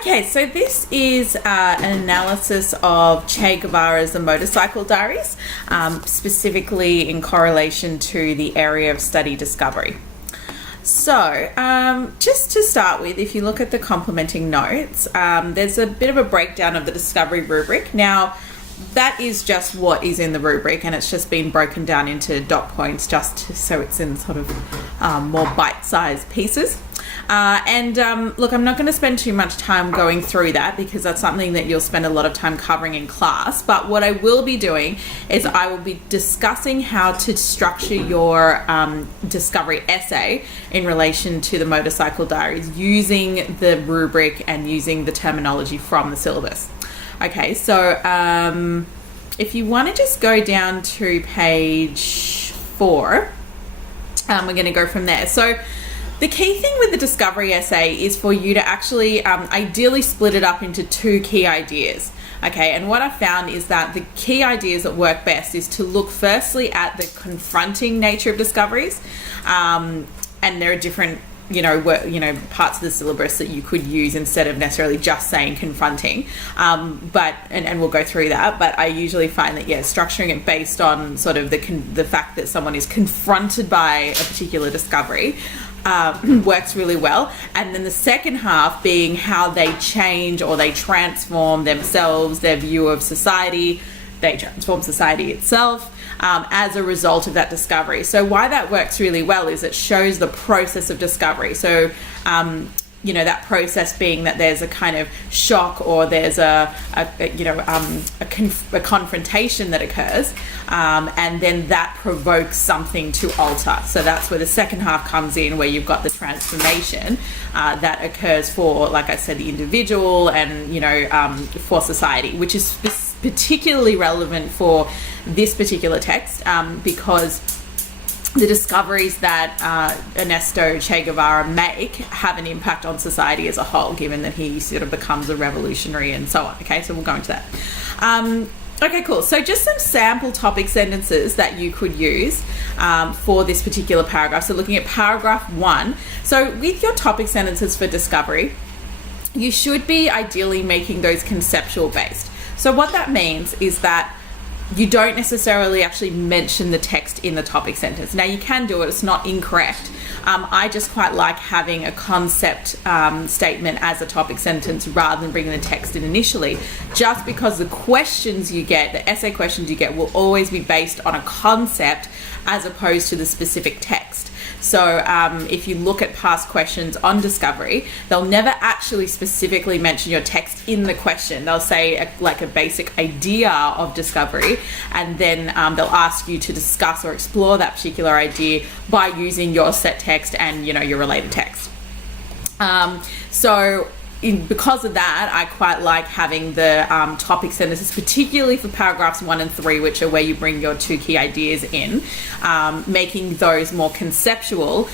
Okay, so this is an analysis of Che Guevara's The Motorcycle Diaries, specifically in correlation to the area of study discovery. So, just to start with, if you look at the complementing notes, there's a bit of a breakdown of the discovery rubric. Now, that is just what is in the rubric, and it's just been broken down into dot points just so it's in sort of more bite-sized pieces. Look, I'm not going to spend too much time going through that because that's something that you'll spend a lot of time covering in class. But what I will be doing is I will be discussing how to structure your discovery essay in relation to the Motorcycle Diaries using the rubric and using the terminology from the syllabus. Okay, so if you want to just go down to page 4, we're going to go from there. So the key thing with the discovery essay is for you to actually ideally split it up into 2 key ideas. Okay, and what I found is that the key ideas that work best is to look firstly at the confronting nature of discoveries, and there are different parts of the syllabus that you could use instead of necessarily just saying confronting, but we'll go through that. But I usually find that structuring it based on sort of the fact that someone is confronted by a particular discovery works really well. And then the second half being how they change or they transform themselves, their view of society, they transform society itself as a result of that discovery. So why that works really well is it shows the process of discovery. So that process being that there's a kind of shock or there's a confrontation that occurs, and then that provokes something to alter. So that's where the second half comes in, where you've got the transformation that occurs for, like I said, the individual and for society, which is particularly relevant for this particular text because the discoveries that Ernesto Che Guevara make have an impact on society as a whole, given that he sort of becomes a revolutionary and so on. Okay, so we'll go into that. Okay, cool. So just some sample topic sentences that you could use for this particular paragraph. So looking at paragraph 1. So with your topic sentences for discovery, you should be ideally making those conceptual based. So what that means is that you don't necessarily actually mention the text in the topic sentence. Now you can do it, it's not incorrect. I just quite like having a concept statement as a topic sentence rather than bringing the text in initially, just because the questions you get, the essay questions you get, will always be based on a concept as opposed to the specific text. So if you look at past questions on discovery, they'll never actually specifically mention your text in the question. They'll say a basic idea of discovery, and then they'll ask you to discuss or explore that particular idea by using your set text and your related text. Because of that, I quite like having the topic sentences, particularly for paragraphs 1 and 3, which are where you bring your 2 key ideas in, making those more conceptual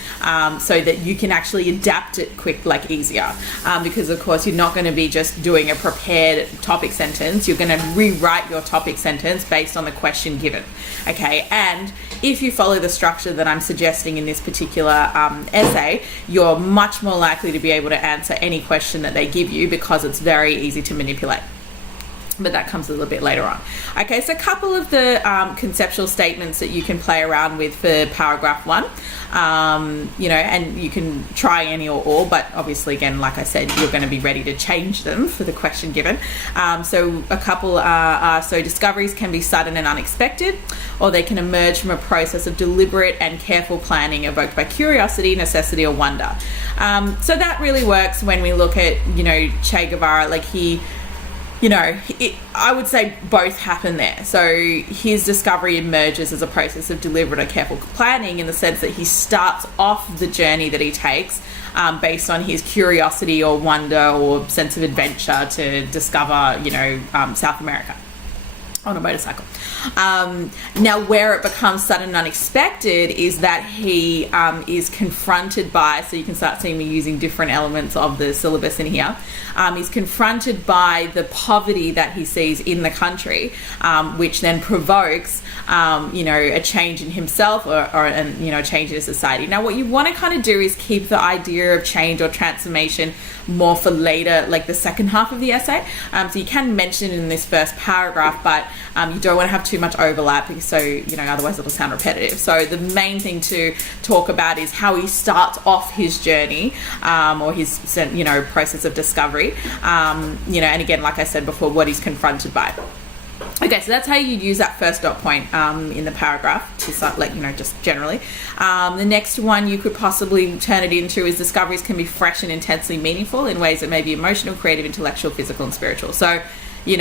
so that you can actually adapt it easier. Because of course you're not going to be just doing a prepared topic sentence, you're going to rewrite your topic sentence based on the question given. Okay, and if you follow the structure that I'm suggesting in this particular essay, you're much more likely to be able to answer any question that they give you because it's very easy to manipulate. But that comes a little bit later on. Okay, so a couple of the conceptual statements that you can play around with for paragraph 1, and you can try any or all, but obviously, again, like I said, you're going to be ready to change them for the question given. So a couple are, so discoveries can be sudden and unexpected, or they can emerge from a process of deliberate and careful planning evoked by curiosity, necessity, or wonder. So that really works when we look at, Che Guevara, I would say both happen there. So his discovery emerges as a process of deliberate and careful planning in the sense that he starts off the journey that he takes based on his curiosity or wonder or sense of adventure to discover, South America on a motorcycle. Now, where it becomes sudden and unexpected is that he is confronted by, so you can start seeing me using different elements of the syllabus in here, he's confronted by the poverty that he sees in the country, which then provokes a change in himself or a change in society. Now, what you want to kind of do is keep the idea of change or transformation more for later, like the second half of the essay. So you can mention it in this first paragraph, but you don't want to have too much overlap, so otherwise it'll sound repetitive. So the main thing to talk about is how he starts off his journey, or his process of discovery, and again, like I said before, what he's confronted by. Okay, so that's how you use that first dot point in the paragraph to start, just generally. The next one you could possibly turn it into is discoveries can be fresh and intensely meaningful in ways that may be emotional, creative, intellectual, physical, and spiritual. So, we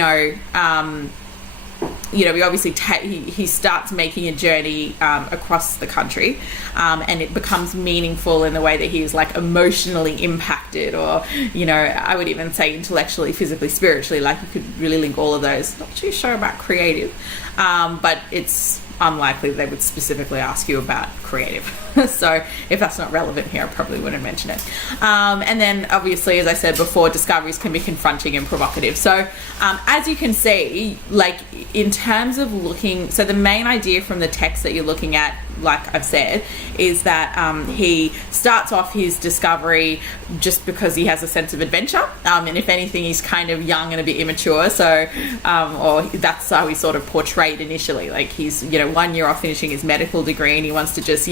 obviously he starts making a journey across the country, and it becomes meaningful in the way that he is like emotionally impacted, or I would even say intellectually, physically, spiritually. Like, you could really link all of those. Not too sure about creative, but it's unlikely they would specifically ask you about creative. So if that's not relevant here, I probably wouldn't mention it. And then obviously, as I said before, discoveries can be confronting and provocative. So as you can see, like in terms of looking, so the main idea from the text that you're looking at, like I've said, is that he starts off his discovery just because he has a sense of adventure, and if anything, he's kind of young and a bit immature, so or that's how he's sort of portrayed initially. Like, he's 1 year off finishing his medical degree, and he wants to just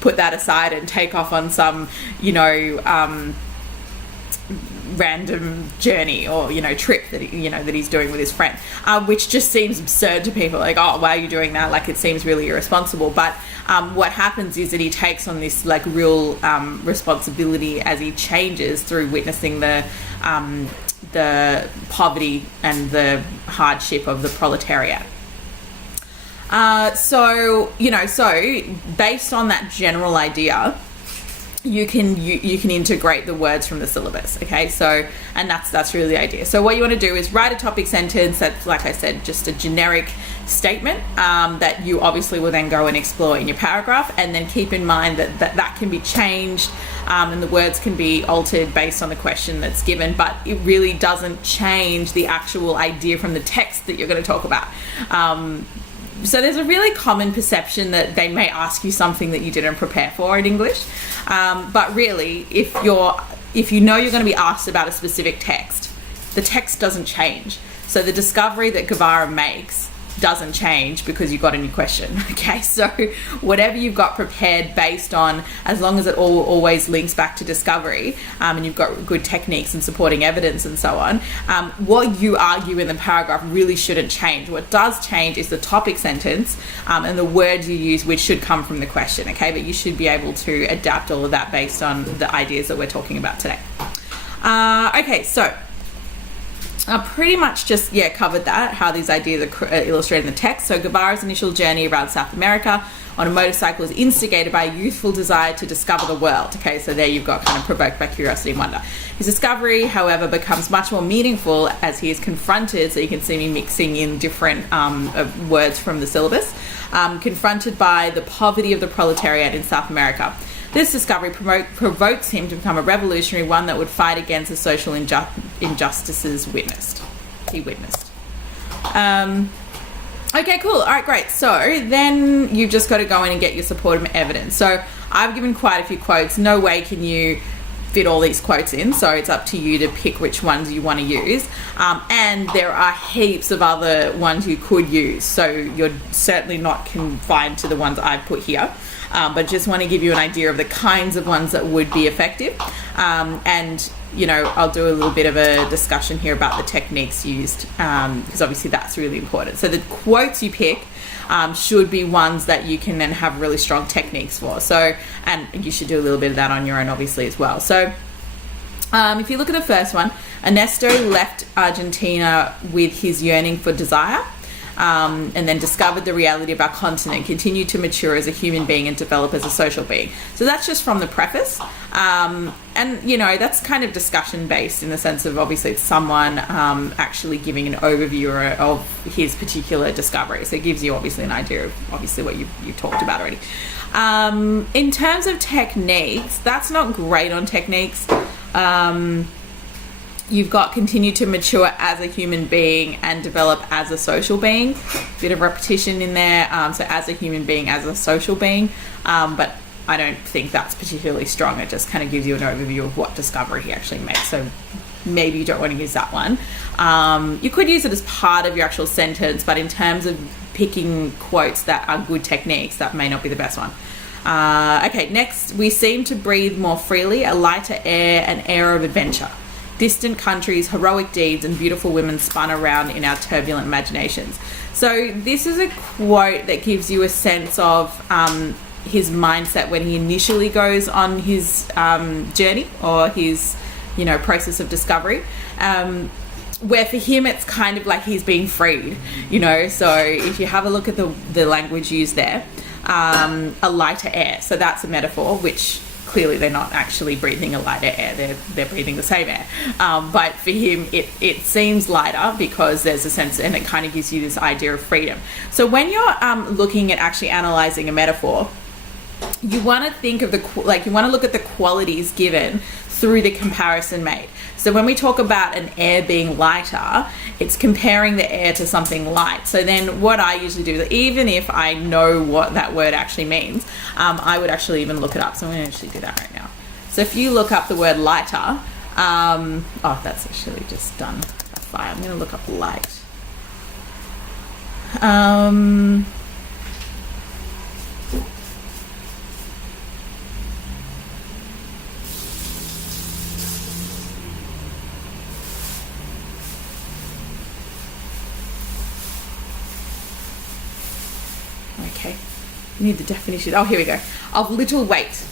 put that aside and take off on some random journey or trip that that he's doing with his friend, which just seems absurd to people. Like, oh, why are you doing that? Like, it seems really irresponsible. But what happens is that he takes on this like real responsibility as he changes through witnessing the poverty and the hardship of the proletariat. So based on that general idea, you can integrate the words from the syllabus. Okay, so, and that's really the idea. So what you want to do is write a topic sentence that's, like I said, just a generic statement that you obviously will then go and explore in your paragraph, and then keep in mind that can be changed, and the words can be altered based on the question that's given, but it really doesn't change the actual idea from the text that you're going to talk about. So there's a really common perception that they may ask you something that you didn't prepare for in English. But really, if you know you're going to be asked about a specific text, the text doesn't change. So the discovery that Guevara makes doesn't change because you got a new question. Okay, so whatever you've got prepared based on, as long as it always links back to discovery, and you've got good techniques and supporting evidence and so on, what you argue in the paragraph really shouldn't change. What does change is the topic sentence and the words you use, which should come from the question. Okay, but you should be able to adapt all of that based on the ideas that we're talking about today. Okay, so I pretty much just covered that, how these ideas are illustrated in the text. So Guevara's initial journey around South America on a motorcycle is instigated by a youthful desire to discover the world. Okay, so there you've got kind of provoked by curiosity and wonder. His discovery, however, becomes much more meaningful as he is confronted, so you can see me mixing in different words from the syllabus, confronted by the poverty of the proletariat in South America. This discovery provokes him to become a revolutionary, one that would fight against the social injustices he witnessed. Okay, cool. All right, great. So then you've just got to go in and get your supportive evidence. So I've given quite a few quotes. No way can you fit all these quotes in, so it's up to you to pick which ones you want to use, and there are heaps of other ones you could use, so you're certainly not confined to the ones I've put here, but just want to give you an idea of the kinds of ones that would be effective, and I'll do a little bit of a discussion here about the techniques used, because obviously that's really important. So the quotes you pick should be ones that you can then have really strong techniques for. So, and you should do a little bit of that on your own, obviously, as well. So, if you look at the first one, Ernesto left Argentina with his yearning for desire, and then discovered the reality of our continent, continued to mature as a human being and develop as a social being. So that's just from the preface. and you know, that's kind of discussion based in the sense of obviously it's someone actually giving an overview of his particular discovery. So it gives you obviously an idea of obviously what you've talked about already. In terms of techniques, that's not great on techniques. You've got continue to mature as a human being and develop as a social being. Bit of repetition in there. So as a human being, as a social being. But I don't think that's particularly strong. It just kind of gives you an overview of what discovery he actually made. So maybe you don't want to use that one. You could use it as part of your actual sentence, but in terms of picking quotes that are good techniques, that may not be the best one. Okay, next, we seem to breathe more freely, a lighter air, an air of adventure. Distant countries, heroic deeds, and beautiful women spun around in our turbulent imaginations. So this is a quote that gives you a sense of his mindset when he initially goes on his journey or his, you know, process of discovery. Where for him it's kind of like he's being freed, you know. So if you have a look at the language used there, a lighter air. So that's a metaphor, which clearly they're not actually breathing a lighter air, they're breathing the same air, but for him it seems lighter because there's a sense, and it kind of gives you this idea of freedom. So when you're looking at actually analyzing a metaphor, you want to think of you want to look at the qualities given through the comparison made. So when we talk about an air being lighter, it's comparing the air to something light. So then what I usually do, even if I know what that word actually means, I would actually even look it up. So I'm going to actually do that right now. So if you look up the word lighter, oh, that's actually just done. Fine. I'm going to look up light. Okay, need the definition. Oh, here we go. Of little weight,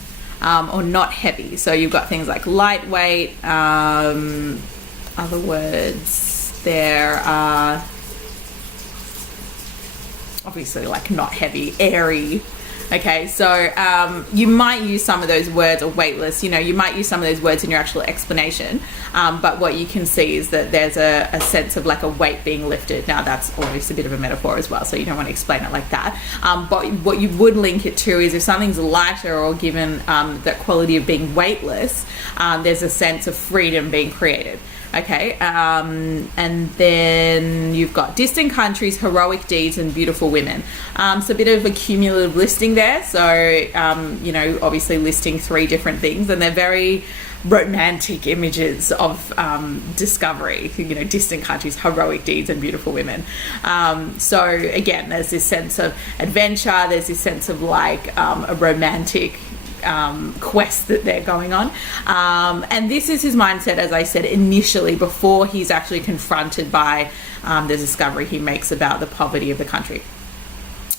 or not heavy. So you've got things like lightweight. Other words there are obviously like not heavy, airy. Okay, so you might use some of those words, or weightless, you know, you might use some of those words in your actual explanation, but what you can see is that there's a sense of like a weight being lifted. Now that's obviously a bit of a metaphor as well, so you don't want to explain it like that, but what you would link it to is if something's lighter or given that quality of being weightless, there's a sense of freedom being created. Okay, and then you've got distant countries, heroic deeds, and beautiful women. So a bit of a cumulative listing there. So, you know, obviously listing 3 different things, and they're very romantic images of discovery, you know, distant countries, heroic deeds, and beautiful women. So again, there's this sense of adventure, there's this sense of like a romantic quest that they're going on, and this is his mindset, as I said initially, before he's actually confronted by the discovery he makes about the poverty of the country.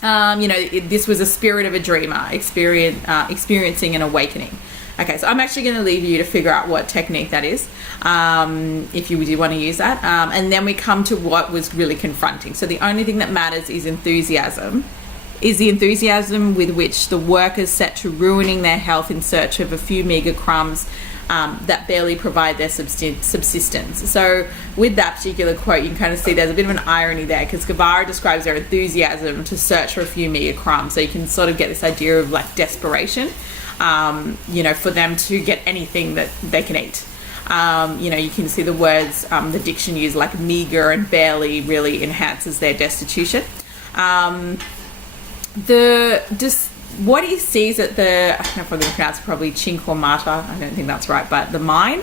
You know, this was a spirit of a dreamer experiencing an awakening. Okay, so I'm actually going to leave you to figure out what technique that is, if you do want to use that, and then we come to what was really confronting. So the only thing that matters is enthusiasm. Is the enthusiasm with which the workers set to ruining their health in search of a few meagre crumbs that barely provide their subsistence. So with that particular quote, you can kind of see there's a bit of an irony there, because Guevara describes their enthusiasm to search for a few meagre crumbs. So you can sort of get this idea of like desperation, you know, for them to get anything that they can eat. You know, you can see the words, the diction used, like meagre and barely, really enhances their destitution. What he sees at the, I don't know if I'm going to pronounce it, probably Chinquamata, I don't think that's right, but the mine,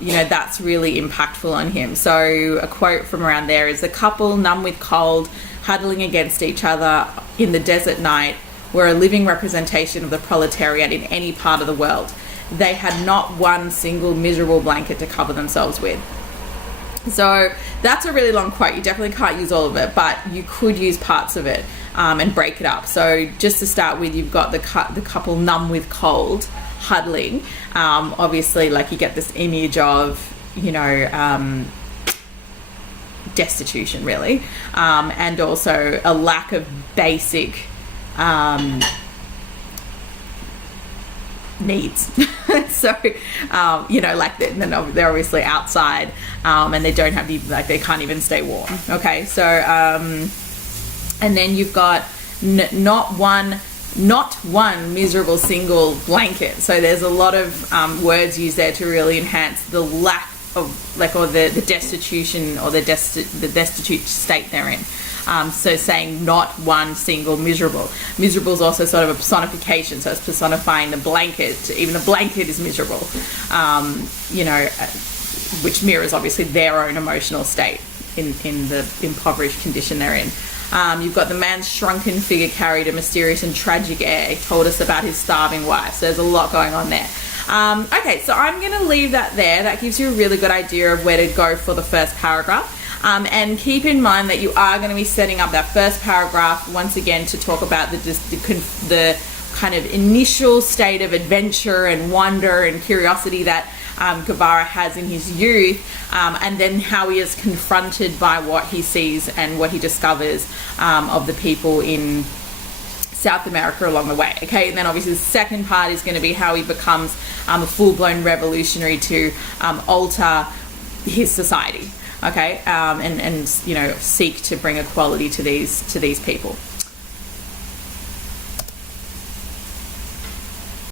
you know, that's really impactful on him. So a quote from around there is, the couple, numb with cold, huddling against each other in the desert night, were a living representation of the proletariat in any part of the world. They had not one single miserable blanket to cover themselves with. So that's a really long quote. You definitely can't use all of it, but you could use parts of it and break it up. So just to start with, you've got the couple numb with cold, huddling. Obviously, like, you get this image of, you know, destitution, really, and also a lack of basic needs. So, like they're obviously outside, and they don't have they can't even stay warm. Okay, so and then you've got not one miserable single blanket. So there's a lot of words used there to really enhance the lack of or the destitution or the destitute state they're in. So saying not one single miserable. Miserable is also sort of a personification, so it's personifying the blanket. Even the blanket is miserable, which mirrors obviously their own emotional state in the impoverished condition they're in. You've got the man's shrunken figure carried a mysterious and tragic air. He told us about his starving wife. So there's a lot going on there. Okay, so I'm going to leave that there. That gives you a really good idea of where to go for the first paragraph. And keep in mind that you are going to be setting up that first paragraph once again to talk about the kind of initial state of adventure and wonder and curiosity that Guevara has in his youth, and then how he is confronted by what he sees and what he discovers of the people in South America along the way. Okay, and then obviously the second part is going to be how he becomes a full-blown revolutionary to alter his society. Okay, and seek to bring equality to these people.